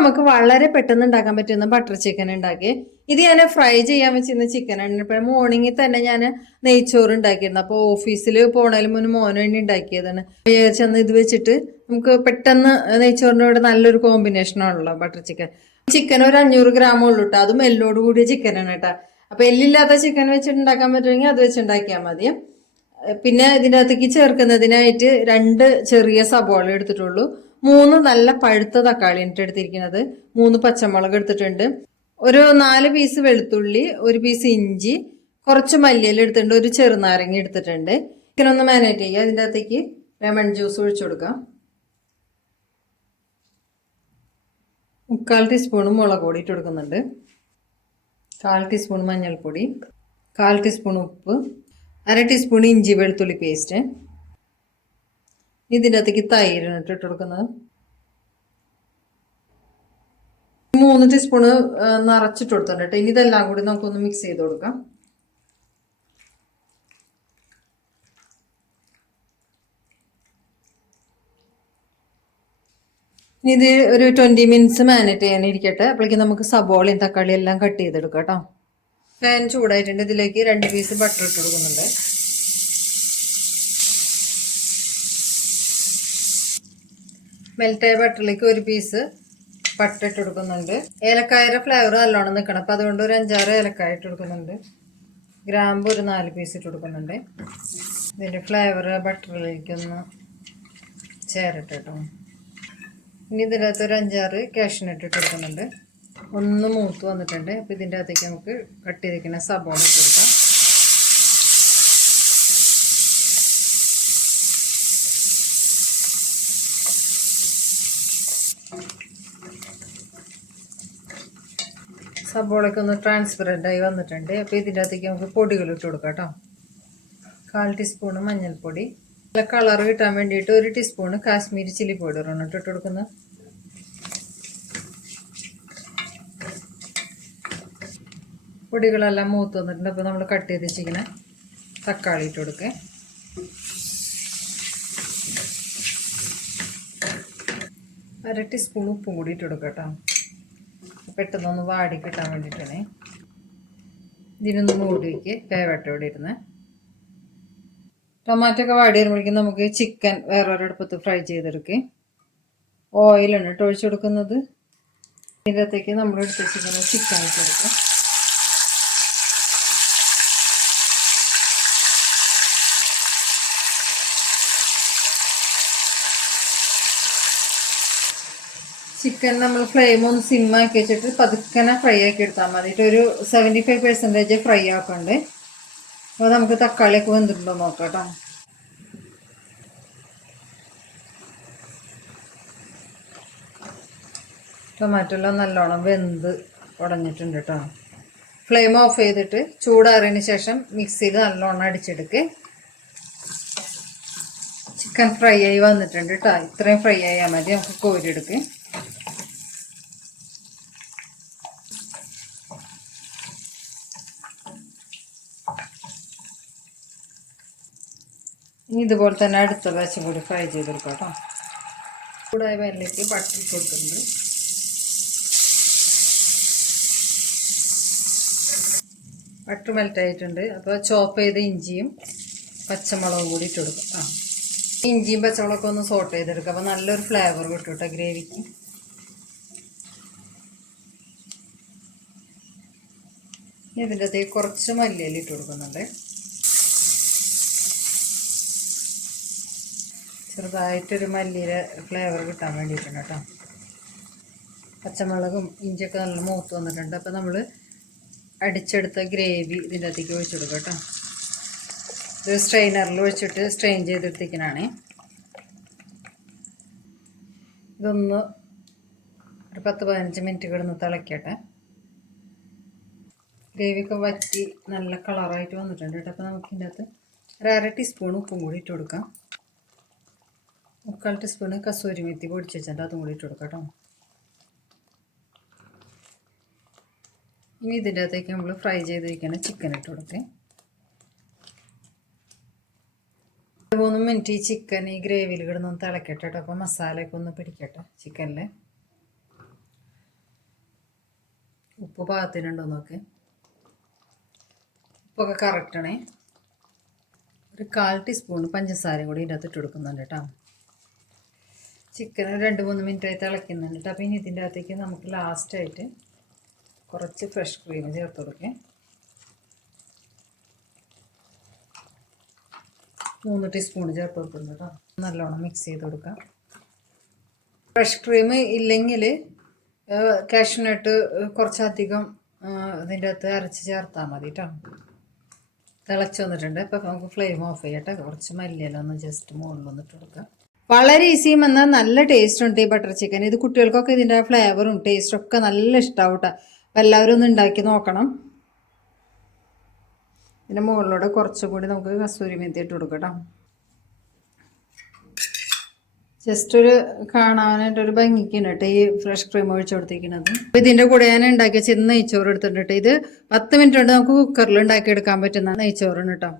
നമുക്ക് വളരെ പെട്ടെന്ന് ഉണ്ടാക്കാൻ പറ്റുന്ന ബട്ടർ ചിക്കൻ ഉണ്ടാക്കി. ഇത് ഞാൻ ഫ്രൈ ചെയ്യാൻ വെച്ചിരുന്ന ചിക്കനാണ് ഇപ്പോൾ മോർണിംഗിൽ തന്നെ ഞാൻ നെയ്ച്ചോറ് ഉണ്ടാക്കിയിരുന്നു. അപ്പോൾ ഓഫീസിൽ പോണതിന് മുന്നേ മോന് വേണ്ടി ഉണ്ടാക്കിയതാണ്. വിചാരിച്ചന്ന് ഇത് വെച്ചിട്ട് നമുക്ക് പെട്ടെന്ന് നെയ്ച്ചോറിന്റെ കൂടെ നല്ലൊരു കോമ്പിനേഷൻ ആണല്ലോ ബട്ടർ ചിക്കൻ ചിക്കൻ ഒരു അഞ്ഞൂറ് ഗ്രാമേ ഉള്ളൂ കേട്ടോ അതും എല്ലോട് കൂടിയ ചിക്കനാണ് കേട്ടോ അപ്പോൾ എല്ലില്ലാത്ത ചിക്കൻ വെച്ചിട്ട് ഉണ്ടാക്കാൻ പറ്റുമെങ്കിൽ അത് വെച്ച് ഉണ്ടാക്കിയാൽ മതി. പിന്നെ ഇതിന്റെ അകത്തേക്ക് ചേർക്കുന്നതിനായിട്ട് രണ്ട് ചെറിയ സബോള എടുത്തിട്ടുള്ളൂ. മൂന്ന് നല്ല പഴുത്ത തക്കാളി എന്നിട്ട് എടുത്തിരിക്കുന്നത് മൂന്ന് പച്ചമുളക് എടുത്തിട്ടുണ്ട്. ഒരു നാല് പീസ് വെളുത്തുള്ളി ഒരു പീസ് ഇഞ്ചി കുറച്ച് മല്ലിയില എടുത്തിട്ടുണ്ട്. ഒരു ചെറുനാരങ്ങ എടുത്തിട്ടുണ്ട്. ചിക്കൻ ഒന്ന് മാനേറ്റ് ചെയ്യുക. അതിന്റെ അകത്തേക്ക് ലെമൺ ജ്യൂസ് ഒഴിച്ചു കൊടുക്കാം. മുക്കാൽ ടീസ്പൂൺ മുളക് പൊടി ഇട്ട് കൊടുക്കുന്നുണ്ട്. കാൽ ടീസ്പൂൺ മഞ്ഞൾപ്പൊടി കാൽ ടീസ്പൂൺ ഉപ്പ് അര ടീസ്പൂൺ ഇഞ്ചി വെളുത്തുള്ളി പേസ്റ്റ് ഇതിന്റെ അകത്തേക്ക് തൈരാണ് ഇട്ടിട്ട് കൊടുക്കുന്നത്. മൂന്ന് ടീസ്പൂണ് നിറച്ചിട്ട് കൊടുത്തിട്ടുണ്ട് കേട്ടോ. ഇനി ഇതെല്ലാം കൂടി നമുക്കൊന്ന് മിക്സ് ചെയ്ത് കൊടുക്കാം. ഇനി ഇത് ഒരു ട്വന്റി മിനിറ്റ്സ് മാനേറ്റ് ചെയ്യാൻ ഇരിക്കട്ടെ അപ്പോഴേക്കും നമുക്ക് സബോളയും തക്കാളിയും എല്ലാം കട്ട് ചെയ്തെടുക്കാം കേട്ടോ. പാൻ ചൂടായിട്ടുണ്ട്. ഇതിലേക്ക് രണ്ട് പീസ് ബട്ടർ ഇട്ട് കൊടുക്കുന്നുണ്ട്. മെൽറ്റായ ബട്ടറിലേക്ക് ഒരു പീസ് പട്ട ഇട്ട് കൊടുക്കുന്നുണ്ട്. ഏലക്കായയുടെ ഫ്ലേവർ നല്ലോണം നിൽക്കണം. അപ്പോൾ അതുകൊണ്ട് ഒരു അഞ്ചാറ് ഏലക്കായ ഇട്ട് കൊടുക്കുന്നുണ്ട്. ഗ്രാമ്പ് ഒരു നാല് പീസ് ഇട്ട് കൊടുക്കുന്നുണ്ട്. ഇതിന്റെ ഫ്ലേവർ ബട്ടറിലേക്കൊന്ന് ചേരട്ടെ കേട്ടോ ഇനി ഇതിന്റെ അകത്ത് ഒരു അഞ്ചാറ് കാഷ്നട്ട് ഇട്ട് കൊടുക്കുന്നുണ്ട്. ഒന്ന് മൂത്ത് വന്നിട്ടുണ്ട്. അപ്പോൾ ഇതിന്റെ അകത്തേക്ക് നമുക്ക് കട്ട് ചെയ്തിരിക്കുന്ന സബോള ഇട്ട് കൊടുക്കാം. സബോളയ്ക്ക് ഒന്ന് ട്രാൻസ്പെറന്റ് ആയി വന്നിട്ടുണ്ട്. അപ്പോൾ ഇതിന്റെ അകത്തേക്ക് നമുക്ക് പൊടികൾ ഇട്ട് കൊടുക്കാം കേട്ടോ കാൽ ടീസ്പൂണ് മഞ്ഞൾപ്പൊടി. നല്ല കളർ കിട്ടാൻ വേണ്ടിയിട്ട് ഒരു ടീസ്പൂണ് കാശ്മീരി ചില്ലി പൗഡറാണ് ഇട്ട് കൊടുക്കുന്നത്. പൊടികളെല്ലാം മൂത്ത് വന്നിട്ടുണ്ട്. അപ്പോൾ നമ്മൾ കട്ട് ചെയ്ത് വെച്ചിരിക്കുന്ന തക്കാളി ഇട്ട് കൊടുക്കുക അര ടീസ്പൂൺ ഉപ്പും കൂടി ഇട്ട് കൊടുക്കാം കേട്ടോ പെട്ടെന്നൊന്ന് വാടി കിട്ടാൻ വേണ്ടിയിട്ടാണ്. ഇതിനൊന്ന് മൂടി വയ്ക്ക് വേവട്ടെ ഇവിടെ ഇരുന്ന്. ടൊമാറ്റോ ഒക്കെ വാടി വരുമ്പോഴേക്കും നമുക്ക് ചിക്കൻ വേറൊരടുപ്പത്ത് ഫ്രൈ ചെയ്തെടുക്കുക ഓയിലാണ് കേട്ടോ ഒഴിച്ചു കൊടുക്കുന്നത്. ഇതിന്റെ അകത്തേക്ക് നമ്മൾ എടുത്ത് ചിക്കൻ ചിക്കൻ ഇട്ട് ചിക്കൻ നമ്മൾ ഫ്ലെയിം ഒന്ന് സിം ആക്കി വെച്ചിട്ട് പതുക്കനെ ഫ്രൈ ആക്കി എടുത്താൽ മതി. ഒരു സെവന്റി ഫൈവ് പെർസെന്റേജ് ഫ്രൈ ആക്കണ്ട്. അപ്പോൾ നമുക്ക് തക്കാളിയൊക്കെ വെന്തിട്ടുണ്ടോ നോക്കാം കേട്ടോ നല്ലോണം വെന്ത് ഉടഞ്ഞിട്ടുണ്ട് കേട്ടോ ഫ്ലെയിം ഓഫ് ചെയ്തിട്ട് ചൂടാറിയതിന് ശേഷം മിക്സിയിൽ നല്ലോണം അടിച്ചെടുക്ക്. ചിക്കൻ ഫ്രൈ ആയി വന്നിട്ടുണ്ട് കേട്ടോ ഇത്രയും ഫ്രൈ ആയാൽ മതി. നമുക്ക് കോരിയെടുക്ക് ഇതുപോലെ തന്നെ അടുത്ത വശം കൂടി ഫ്രൈ ചെയ്തെടുക്കാം കേട്ടോ. ചൂടായ പേരിലേക്ക് ബട്ടർ കൊടുക്കുന്നുണ്ട് ബട്ടർ മെൽറ്റ് ആയിട്ടുണ്ട്. അപ്പോൾ ചോപ്പ് ചെയ്ത ഇഞ്ചിയും പച്ചമുളകും കൂടി ഇട്ട് ആ. ഇഞ്ചിയും പച്ചമുളകൊക്കെ ഒന്ന് സോട്ട് ചെയ്തെടുക്കുക അപ്പോൾ നല്ലൊരു ഫ്ലേവർ കിട്ടും കേട്ടോ ഗ്രേവിക്ക് ഇതിന്റെ അകത്തേക്ക് കുറച്ച് മല്ലിയില ഇട്ട് കൊടുക്കുന്നുണ്ട്. ചെറുതായിട്ടൊരു മല്ലിയുടെ ഫ്ലേവർ കിട്ടാൻ വേണ്ടിയിട്ടുണ്ട് കേട്ടോ. പച്ചമുളകും ഇഞ്ചിയൊക്കെ നല്ല മൂത്ത് വന്നിട്ടുണ്ട്. അപ്പോൾ നമ്മൾ അടിച്ചെടുത്ത ഗ്രേവി ഇതിന്റെ അകത്തേക്ക് ഒഴിച്ചു കൊടുക്കുക കേട്ടോ. ഇത് സ്ട്രെയിനറിൽ ഒഴിച്ചിട്ട് സ്ട്രെയിൻ ചെയ്തെടുത്തേക്കിനാണ് ഇതൊന്ന് ഒരു പത്ത് പതിനഞ്ച് മിനിറ്റ് കിടന്ന് തിളക്കട്ടെ. ഗ്രേവിയൊക്കെ വറ്റി നല്ല കളറായിട്ട് വന്നിട്ടുണ്ട് കേട്ടോ. അപ്പോൾ നമുക്ക് ഇതിന്റെ അകത്ത് ഒരു അര ടീസ്പൂൺ ഉപ്പും കൂടി ഇട്ട് കൊടുക്കാം. മുക്കാൽ ടീസ്പൂണ് കസൂരി മെത്തി പൊടിച്ച് വെച്ചിട്ട് അതും കൂടി ഇട്ട് കൊടുക്കാം ഇനി ഇതിന്റെ അകത്തേക്ക് നമ്മൾ ഫ്രൈ ചെയ്തിരിക്കുന്ന ചിക്കൻ ഇട്ട് കൊടുക്കേ. മൂന്ന് മിനിറ്റ് ഈ ചിക്കൻ ഈ ഗ്രേവിയിൽ കിടന്ന് തിളക്കട്ടെ കേട്ടോ. അപ്പോൾ മസാലയൊക്കെ ഒന്ന് പിടിക്കട്ടെ ചിക്കനിൽ ഉപ്പ് പാകത്തിനുണ്ടോ നോക്ക്. ഉപ്പൊക്കെ കറക്റ്റാണേ ഒരു കാൽ ടീസ്പൂൺ പഞ്ചസാര കൂടി ഇതിന്റെ അകത്ത് ഇട്ട് കൊടുക്കുന്നുണ്ട് കേട്ടോ. ചിക്കൻ രണ്ട് മൂന്ന് മിനിറ്റ് ആയി തിളയ്ക്കുന്നുണ്ട് കേട്ടോ അപ്പോൾ ഇനി ഇതിന്റെ അകത്തേക്ക് നമുക്ക് ലാസ്റ്റായിട്ട് കുറച്ച് ഫ്രഷ് ക്രീം ചേർത്ത് കൊടുക്കാം. മൂന്ന് ടീസ്പൂൺ ചേർത്ത് കൊടുക്കുന്നത് കേട്ടോ നല്ലോണം മിക്സ് ചെയ്ത് കൊടുക്കാം. ഫ്രഷ് ക്രീം ഇല്ലെങ്കിൽ കാഷ്യൂനട്ട് കുറച്ചധികം ഇതിന്റെ അകത്ത് അരച്ച് ചേർത്താൽ മതി കേട്ടോ തിളച്ച് വന്നിട്ടുണ്ട്. ഇപ്പം നമുക്ക് ഫ്ലെയിം ഓഫ് ചെയ്യട്ടെ കുറച്ച് മല്ലിയെല്ലാം ഒന്ന് ജസ്റ്റ് മുകളിൽ വന്നിട്ട് കൊടുക്കാം. വളരെ ഈസിയും എന്നാൽ നല്ല ടേസ്റ്റ് ഉണ്ട് ഈ ബട്ടർ ചിക്കൻ ഇത് കുട്ടികൾക്കൊക്കെ ഇതിന്റെ ഫ്ലേവറും ടേസ്റ്റും ഒക്കെ നല്ല ഇഷ്ടമാവും കേട്ടോ അപ്പം എല്ലാവരും ഒന്ന് ഉണ്ടാക്കി നോക്കണം. ഇതിന്റെ മുകളിലൂടെ കുറച്ചും കൂടി നമുക്ക് കസൂരി മെത്തി ഇട്ട് കൊടുക്കാം കേട്ടോ ജസ്റ്റ് ഒരു കാണാനായിട്ട് ഒരു ഭംഗിക്കാണ് കേട്ടോ ഈ ഫ്രഷ് ക്രീം ഒഴിച്ചു കൊടുത്തിരിക്കുന്നത്. അപ്പോൾ ഇതിന്റെ കൂടെ ഞാൻ ഉണ്ടാക്കിയ ചെന്ന് നെയ്ച്ചോറ് എടുത്തിട്ടുണ്ട് ഇത് പത്ത് മിനിറ്റ് കൊണ്ട് നമുക്ക് കുക്കറിൽ ഉണ്ടാക്കിയെടുക്കാൻ പറ്റുന്ന നെയ്ച്ചോറാണ് കേട്ടോ